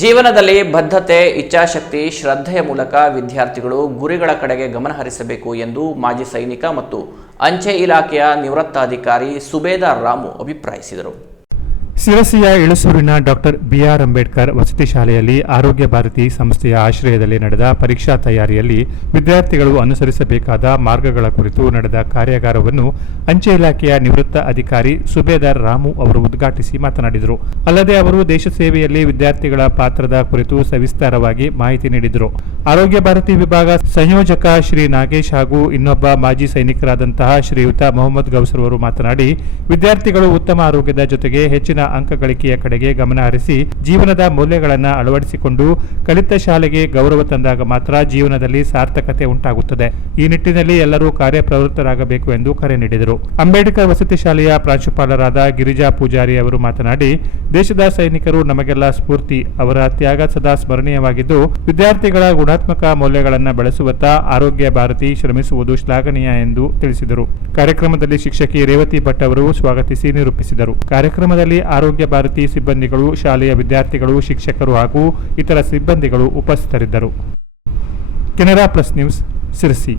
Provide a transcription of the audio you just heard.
ಜೀವನದಲ್ಲಿ ಬದ್ಧತೆ, ಇಚ್ಛಾಶಕ್ತಿ, ಶ್ರದ್ಧೆಯ ಮೂಲಕ ವಿದ್ಯಾರ್ಥಿಗಳು ಗುರಿಗಳ ಕಡೆಗೆ ಗಮನ ಹರಿಸಬೇಕು ಎಂದು ಮಾಜಿ ಸೈನಿಕ ಮತ್ತು ಅಂಚೆ ಇಲಾಖೆಯ ನಿವೃತ್ತ ಅಧಿಕಾರಿ ಸುಬೇದಾರ್ ರಾಮು ಅಭಿಪ್ರಾಯಿಸಿದರು. ಸಿರಸಿಯ ಇಳಸೂರಿನ ಡಾಕ್ಟರ್ ಬಿಆರ್ ಅಂಬೇಡ್ಕರ್ ವಸತಿ ಶಾಲೆಯಲ್ಲಿ ಆರೋಗ್ಯ ಭಾರತಿ ಸಂಸ್ಥೆಯ ಆಶ್ರಯದಲ್ಲಿ ನಡೆದ ಪರೀಕ್ಷಾ ತಯಾರಿಯಲ್ಲಿ ವಿದ್ಯಾರ್ಥಿಗಳು ಅನುಸರಿಸಬೇಕಾದ ಮಾರ್ಗಗಳ ಕುರಿತು ನಡೆದ ಕಾರ್ಯಾಗಾರವನ್ನು ಅಂಚೆ ಇಲಾಖೆಯ ನಿವೃತ್ತ ಅಧಿಕಾರಿ ಸುಬೇದಾರ್ ರಾಮು ಅವರು ಉದ್ಘಾಟಿಸಿ ಮಾತನಾಡಿದರು. ಅಲ್ಲದೆ ಅವರು ದೇಶ ಸೇವೆಯಲ್ಲಿ ವಿದ್ಯಾರ್ಥಿಗಳ ಪಾತ್ರದ ಕುರಿತು ಸವಿಸ್ತಾರವಾಗಿ ಮಾಹಿತಿ ನೀಡಿದರು. ಆರೋಗ್ಯ ಭಾರತಿ ವಿಭಾಗ ಸಂಯೋಜಕ ಶ್ರೀ ನಾಗೇಶ್ ಹಾಗೂ ಇನ್ನೊಬ್ಬ ಮಾಜಿ ಸೈನಿಕರಾದಂತಹ ಶ್ರೀಯುತ ಮೊಹಮ್ಮದ್ ಗೌಸರ್ ಅವರು ಮಾತನಾಡಿ, ವಿದ್ಯಾರ್ಥಿಗಳು ಉತ್ತಮ ಆರೋಗ್ಯದ ಜೊತೆಗೆ ಹೆಚ್ಚಿನ ಅಂಕ ಗಳಿಕೆಯ ಕಡೆಗೆ ಗಮನ ಹರಿಸಿ ಜೀವನದ ಮೌಲ್ಯಗಳನ್ನು ಅಳವಡಿಸಿಕೊಂಡು ಕಲಿತ ಶಾಲೆಗೆ ಗೌರವ ತಂದಾಗ ಮಾತ್ರ ಜೀವನದಲ್ಲಿ ಸಾರ್ಥಕತೆ ಉಂಟಾಗುತ್ತದೆ. ಈ ನಿಟ್ಟಿನಲ್ಲಿ ಎಲ್ಲರೂ ಕಾರ್ಯಪ್ರವೃತ್ತರಾಗಬೇಕು ಎಂದು ಕರೆ ನೀಡಿದರು. ಅಂಬೇಡ್ಕರ್ ವಸತಿ ಶಾಲೆಯ ಪ್ರಾಂಶುಪಾಲರಾದ ಗಿರಿಜಾ ಪೂಜಾರಿ ಅವರು ಮಾತನಾಡಿ, ದೇಶದ ಸೈನಿಕರು ನಮಗೆಲ್ಲ ಸ್ಫೂರ್ತಿ, ಅವರ ತ್ಯಾಗ ಸದಾ ಸ್ಮರಣೀಯವಾಗಿದ್ದು, ವಿದ್ಯಾರ್ಥಿಗಳ ಗುಣಾತ್ಮಕ ಮೌಲ್ಯಗಳನ್ನು ಬೆಳೆಸುವತ್ತ ಆರೋಗ್ಯ ಭಾರತಿ ಶ್ರಮಿಸುವುದು ಶ್ಲಾಘನೀಯ ಎಂದು ತಿಳಿಸಿದರು. ಕಾರ್ಯಕ್ರಮದಲ್ಲಿ ಶಿಕ್ಷಕಿ ರೇವತಿ ಭಟ್ ಅವರು ಸ್ವಾಗತಿಸಿ ನಿರೂಪಿಸಿದರು. ಕಾರ್ಯಕ್ರಮದಲ್ಲಿ ಆರೋಗ್ಯ ಭಾರತಿ ಸಿಬ್ಬಂದಿಗಳು ಶಾಲೆಯ ವಿದ್ಯಾರ್ಥಿಗಳು ಶಿಕ್ಷಕರು ಹಾಗೂ ಇತರ ಸಿಬ್ಬಂದಿಗಳು ಉಪಸ್ಥಿತರಿದ್ದರು. Canara plus news Sirsi.